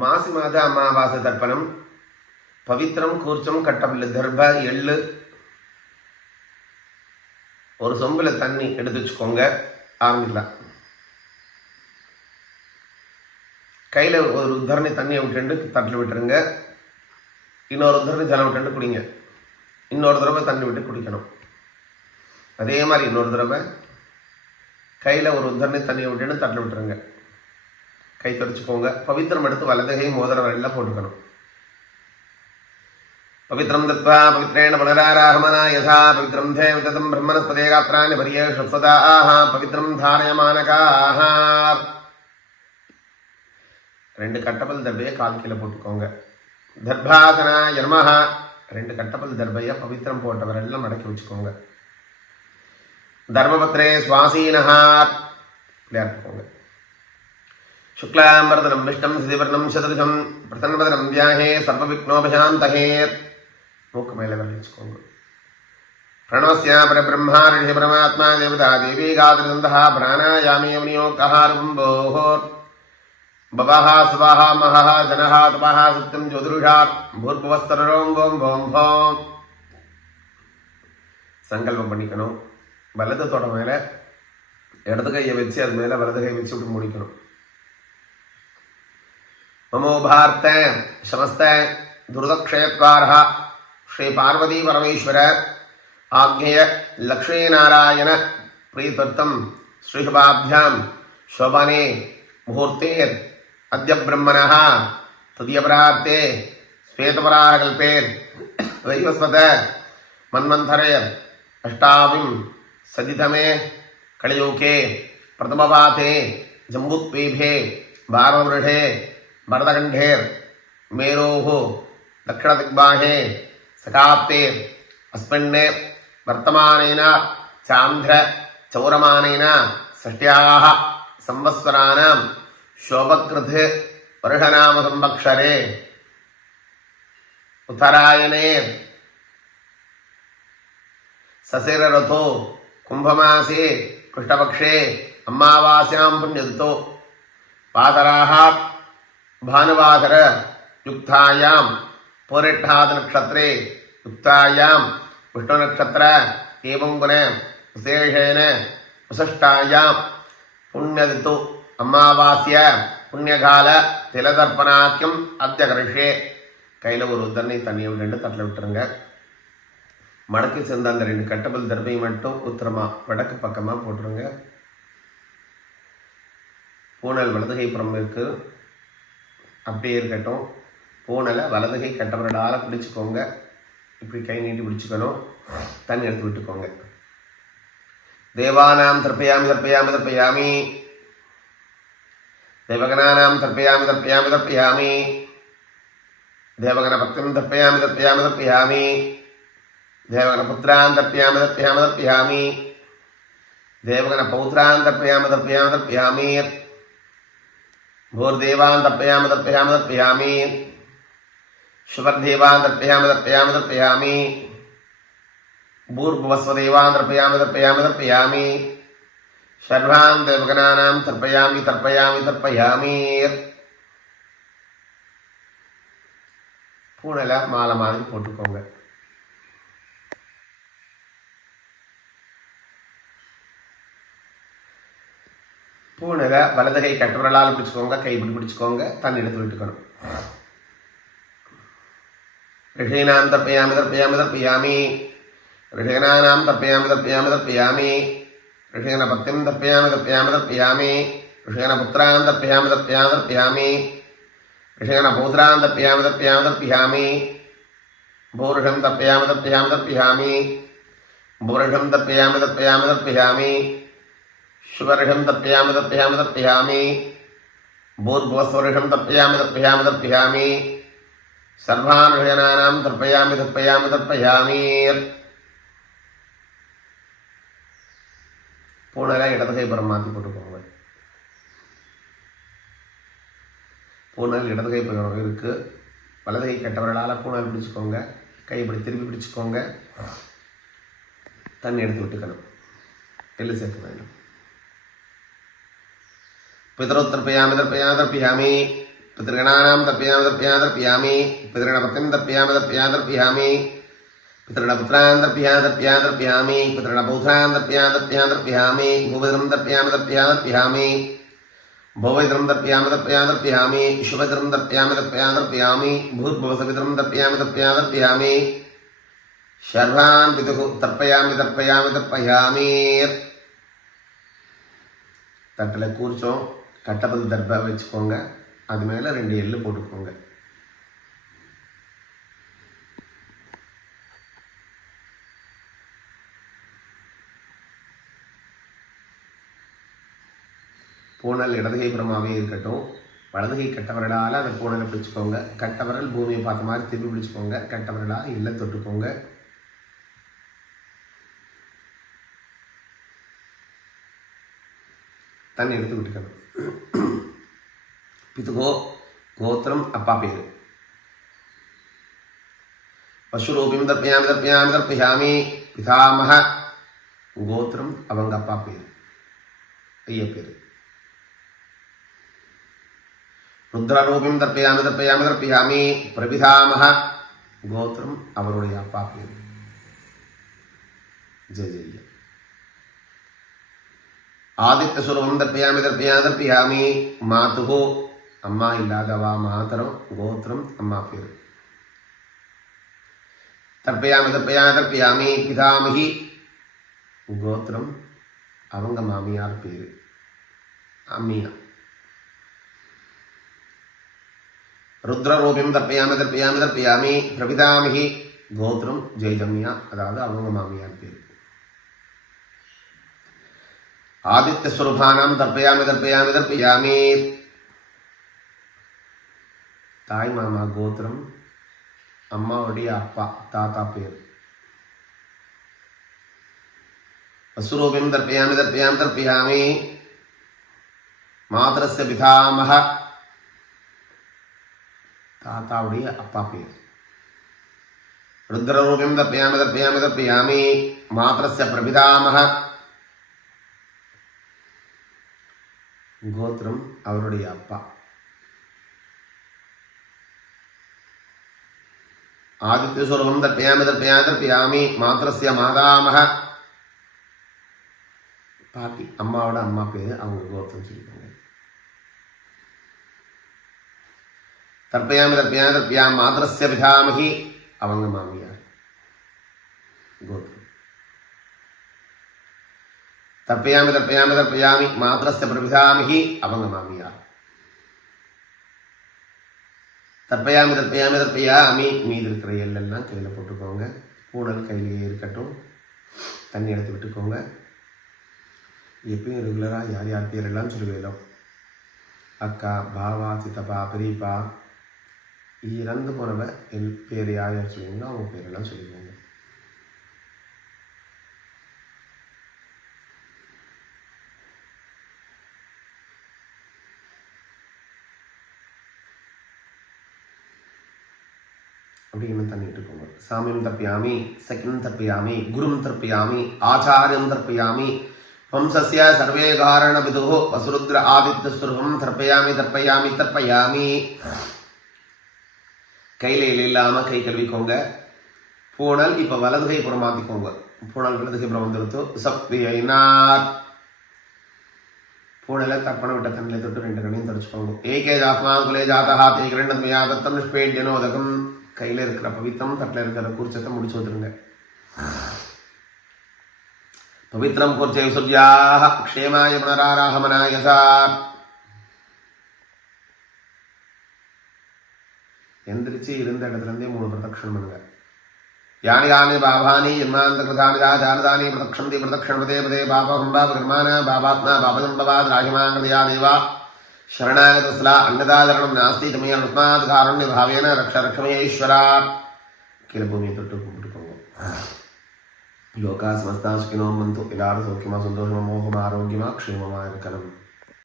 மாசி மாத அமாவாசை தர்ப்பணம். பவித்திரம் கூர்ச்சம் கட்டபில்லு தர்ப எள்ளு. ஒரு சொம்பில் தண்ணி எடுத்து வச்சுக்கோங்க. ஆரம்பிக்கலாம் கையில் ஒரு உத்தரணி தண்ணியை விட்டுண்டு தட்டில் விட்டுருங்க. இன்னொரு உத்தரணி ஜலம் விட்டுண்டு குடிங்க. இன்னொரு தடவை தண்ணி விட்டு குடிக்கணும். அதே மாதிரி இன்னொரு தடவை கையில் ஒரு உத்தரணி தண்ணியை விட்டுட்டு தட்டில் விட்டுருங்க. கை தொடச்சிக்கோங்க பவித்திரம் எடுத்து வலதுகை மோதிர வழியில் போட்டுக்கணும். பவித்திரம் தத்வா பவித்திரேண புனராராகமனா யதா. பவித்ரம் தேவதம் பிரம்மணஸ்பதே காத்திராணி ஆஹா பவித்திரம் பவித்ரம் ஆஹா ரெண்டு கட்டப்பல் தர்பையை கால் கீழே போட்டுக்கோங்க. தர்பாசனா யமஹா ரெண்டு கட்டப்பல் தர்பைய பவித்திரம் போட்டவரெல்லாம் மடக்கி வச்சுக்கோங்க. தர்மபத்ரே சுவாசீனஹா. விளையாட்டுக்கோங்க शुक्लाम्बरदनं विष्णं सिधिवर्णं शतदृशं प्रसन्नवदनं व्याहे सर्वविघ्नोपशान्तहे மூக்கு மேலே வச்சுக்கோங்க பிரணவசியா பரபிரம்மா ரிஷி பரமாத்மா தேவதா தேவி காதிருந்தः பிராணாயாமே விநியோகः ரும்போः भवः सुवः महः जनः तपः सत्यं ज्योतिरुषात् भूर्भुवस्तरों voं voं voं சங்கல்பம் பண்ணிக்கணும் வலது தொட மேலே இடது கையை வச்சு அது மேலே வலது கை வச்சு விட்டு முடிக்கணும் மமோபார்த்த சமஸ்த துருதக்ஷயத்வாரஹ ஸ்ரீ பார்வதி பரமேஸ்வர ஆக்ஞேய லக்ஷ்மீநாராயண பிரீதர்த்தம் श्रीशुभाभ्याम, शोभने मुहूर्ते अद्य ब्रह्मण तदीयपराते श्वेतपराकल्पे वैवस्वत मन्वंथरे अष्टाविं सदितमे कलयुके प्रथमपाते जम्बुद्वीपे भारवृढे भरतकण्ठेर् मेरोः, दक्षिणदिग्बाहे सकाप्ते अस्मिन् वर्तमानेन चान्ध्र चौरमानेन षष्ट्याः संवत्सराणां शोभकृत् वर्षनामसंवत्सरे उत्तरायणे ससिररथो कुम्भमासे कृष्णपक्षे अमावास्यां पुण्यऋतो पातराः பானுவாகர யுக்தாயாம் போரெட்டாத நட்சத்திரே யுக்தாயாம் விஷ்ணு நட்சத்திர தீபங்குன விசேஷேன விசிஷ்டாயாம் புண்ணியதித்து அமாவாசிய புண்ணியகால திலதர்ப்பணாக்கியம் அத்தியகரிஷே கையில் ஒரு உத்தரணை தண்ணியை விட்டு தட்டில் விட்டுருங்க. மடக்கி சேர்ந்த அந்த ரெண்டு கட்டபல் தர்மையும் மட்டும் உத்தரமாக வடக்கு பக்கமாக போட்டுருங்க. பூனல் வலதுகை புறம் இருக்குது அப்படியே இருக்கட்டும். பூனலை வலதுகை கட்டவரடால் பிடிச்சிக்கோங்க. இப்படி கை நீட்டி பிடிச்சிக்கணும். தண்ணி எடுத்து விட்டுக்கோங்க. தேவானாம் தர்ப்பயாமி தர்ப்பயாமி தர்ப்பயாமி. தேவகனானாம் தர்ப்பயாமி தர்ப்பயாமி தர்ப்பயாமி. தேவகணபத்திரம் தர்ப்பயாமி தர்ப்பயாமி தர்ப்பயாமி. தேவகணபுத்திரான் தர்ப்பயாமி தர்ப்பயாமி தர்ப்பயாமி. தேவகணபௌத்ரான் தர்ப்பயாமி தர்ப்பயாமி தர்ப்பயாமி. भूर्देवान् तर्पयामि तर्पयामि तर्पयामि शुभर्देवान् तर्पयामि तर्पयामि तर्पयामि भूर्भुवस्वदेवान् तर्पयामि तर्पयामि तर्पयामि सर्वान् देवगणानां तर्पयामि तर्पयामि तर्पयामि பூனல மாலை மாதிரி போட்டுக்கோங்க பூனகை வலதுகை கட்டுரலால் பிடிச்சிக்கோங்க கை இப்படி பிடிச்சிக்கோங்க தண்ணி எடுத்து விட்டுக்கணும். ரிஷீனாம் தர்ப்பயாமி தர்ப்பயாமி தர்ப்பயாமி. ரிஷகனானாம் தர்ப்பயாமி தர்ப்பயாமி தர்ப்பயாமி. ரிஷகன பத்திம் தர்ப்பயாமி தர்ப்பயாமி தர்ப்பயாமி. ரிஷகன புத்திரான் தர்ப்பயாமி தர்ப்பயாமி தர்ப்பயாமி. ரிஷகன பௌத்ரான் தர்ப்பயாமி தர்ப்பயாமி தர்ப்பயாமி. பூருஷம் தர்ப்பயாமி தர்ப்பயாமி தர்ப்பயாமி. பூருஷம் தர்ப்பயாமி தர்ப்பயாமி தர்ப்பயாமி. சுவருஷம் தப்பியாமி தப்பியாமி தப்பியாமி பூர்வஸ்வருஷம் தப்பியாமி தப்பியாமி தப்பியாமி சர்வானுஷனானாம் தர்ப்பயாமி தர்ப்பயாமி தர்ப்பயாமி. பூனெல்லாம் இடது கைப்புறம் மாற்றி போட்டுக்கோங்க. பூனல் இடதுகை கை இருக்குது வலது கெட்டவர்களால் கட்டவர்களால் பூனல் பிடிச்சிக்கோங்க. கை இப்படி திருப்பி பிடிச்சிக்கோங்க. தண்ணி எடுத்து விட்டுக்கணும். எள்ளு சேர்க்க வேண்டும். पितरोत्तर्पयामि तर्पयामि तर्पया तर्पयामि पितृगणानां तर्पयामि तर्पया तर्पयामि पितृगणपतिं तर्पयामि तर्पया तर्पयामि पितृणपुत्रान् तर्पया तर्पया तर्पयामि पितृणपौत्रान् तर्पया तर्पया तर्पयामि भूपितरं तर्पयामि तर्पया तर्पयामि भवैतरं तर्पयामि तर्पया तर्पयामि शुभतरं तर्पयामि तर्पया तर्पयामि भूर्भवसपितरं तर्पयामि तर्पया तर्पयामि शर्वान् पितुः तर्पयामि तर्पयामि तर्पयामि തട്ടിലെ കുറിച്ചോ கட்டப்பது தர்பா வச்சுக்கோங்க. அது மேலே ரெண்டு எள்ளு போட்டுக்கோங்க. பூனல் இடதுகை புறமாகவே இருக்கட்டும். வலதுகை கட்டவரலால் அந்த பூனலை பிடிச்சிக்கோங்க. கட்டவரல் பூமியை பார்த்த மாதிரி திரும்பி பிடிச்சிக்கோங்க. கட்டவரலாக இல்லை தொட்டுக்கோங்க. தண்ணி எடுத்து விட்டுக்கணும். பிதுகோ கோத்திரம் அப்பா பேர் பசுரூபிம் தர்ப்பயாமி தர்ப்பயாமி தர்ப்பயாமி பிதாமக கோத்திரம் அவங்க அப்பா பேர் ஐய பேர் ருத்ரரூபிம் தர்ப்பயாமி தர்ப்பயாமி தர்ப்பயாமி பிரபிதாமக கோத்திரம் அவருடைய அப்பா பேர் ஜெய ஜெய ஆதித்யஸ்வரூபம் தர்ப்பயாமி தர்ப்பயா தர்ப்பயாமி மாதுகோ அம்மா இல்லாதவா மாதரம் கோத்திரம் அம்மா பேர். தர்ப்பயாமி தர்ப்பயா தர்ப்பயாமி பிதாமகி கோத்திரம் அவங்க மாமியார் பேர். அம்மியா. ருத்ரரூபியம் தர்ப்பயாமி தர்ப்பயாமி தர்ப்பயாமி பிரபிதாமகி கோத்திரம் ஜெயஜம்யா அதாவது அவங்க மாமியார் பேர். ஆதித்யஸ்வரூபானாம் தர்ப்பயாமி தர்ப்பயாமி தர்ப்பயாமி தாய் மாமா கோத்திரம் அம்மாவுடைய அப்பா தாத்தா பேர். வசுரூபியம் தர்ப்பயாமி தர்ப்பயாமி தர்ப்பயாமி மாதரஸ்ய பிதாமக. தாத்தாவுடைய அப்பா பேர். ருத்ரரூபிம் தர்ப்பயாமி தர்ப்பயாமி தர்ப்பயாமி மாதரஸ்ய பிரபிதாமக. கோத்திரம் அவருடைய அப்பா. ஆதித்யஸ்வரூபம் தர்ப்பயாமி தர்ப்பயா தர்ப்பயாமி மாத்திரஸ்ய மாதாமக பாட்டி அம்மாவோட அம்மா பேர் அவங்க கோத்திரம் சொல்லிக்கோங்க தர்ப்பயாமி தர்ப்பயா தர்ப்பயா மாத்திரஸ்ய பிதாமகி அவங்க மாமியார் கோத்திரம் தர்ப்பயாமி தர்ப்பயாமி தர்ப்பயாமி மாத்திரஸ்ய பிரபிதாமிகி அவங்க மாமியார் தர்ப்பயாமி தர்ப்பயாமி அமீ மீதி இருக்கிற எல்லாம் கையில் போட்டுக்கோங்க. கூடல் கையிலேயே இருக்கட்டும். தண்ணி எடுத்து விட்டுக்கோங்க. எப்பயும் ரெகுலராக யார் யார் பேரெல்லாம் சொல்லுவேலோ. அக்கா பாவா சித்தப்பா பெரியப்பா. இறந்து போனவ எல் பேர் யார் யார் சொல்லுவீங்களோ அவங்க பேரெல்லாம் சொல்லிக்கோங்க. அப்படின்னு தண்ணிட்டு இருக்கோங்க சாமியம் தப்பியாமி சக்கினம் தப்பியாமி குரும் தர்ப்பயாமி ஆச்சாரியம் தர்ப்பயாமி வம்சஸ்ய சர்வே காரண விது வசுருத்ர ஆதித்ய ஸ்வரூபம் தர்ப்பயாமி தர்ப்பயாமி தர்ப்பயாமி. கையில இல்லாமல் கை கழுவிக்கோங்க. பூனல் இப்போ வலது கை புறம் மாற்றிக்கோங்க பூனல் வலது கை புறம் வந்துருத்தோ சக்தி பூனலை தர்ப்பணம் விட்ட தண்ணில தொட்டு ரெண்டு கண்ணையும் தொடச்சுக்கோங்க. ஏகே ஜாத்மா குலே ஜாதா தே கிரண்டத்மயா தத்தம் நிஷ்பேட்யனோதகம் கையில் இருக்கிற பவித்திரம் தட்டில் இருக்கிற கூர்ச்சத்தை முடிச்சு வந்துருங்க. பவித்திரம் கூர்ச்சை சுர்யாக க்ஷேமாய புனராராகமனாய சார் எந்திரிச்சு இருந்த இடத்துலேருந்தே மூணு பிரதட்சணம் பண்ணுங்க. யானி யானி பாபானி ஜன்மாந்த கிருதானி ஜானதானி பிரதக்ஷந்தி பிரதக்ஷணபதே பதே பாபம் பாப பாபாத்மா பாபஜம்பவாத் ராஜமாங்கிருதியா தேவா. ಶರಣಾಗತಸ್ಥಲ ಅನ್ನದಾದರಣಂ ನಾಸ್ತಿ ತಮಯ ಋತ್ಮಾತ್ ಕಾರುಣ್ಯ ಭಾವೇನ ರಕ್ಷ ರಕ್ಷಮಯ ಈಶ್ವರ ಕೀಲ ಭೂಮಿ ತೊಟ್ಟು ಕುಂಬಿಟ್ಕೊಂಡು ಲೋಕ ಸಮಸ್ತಾಶ್ಕಿನೋ ಮಂತು ಎಲ್ಲರೂ ಸೌಖ್ಯಮ ಸಂತೋಷಮ ಮೋಹಮ ಆರೋಗ್ಯಮ ಕ್ಷೇಮಮ ಕಲಂ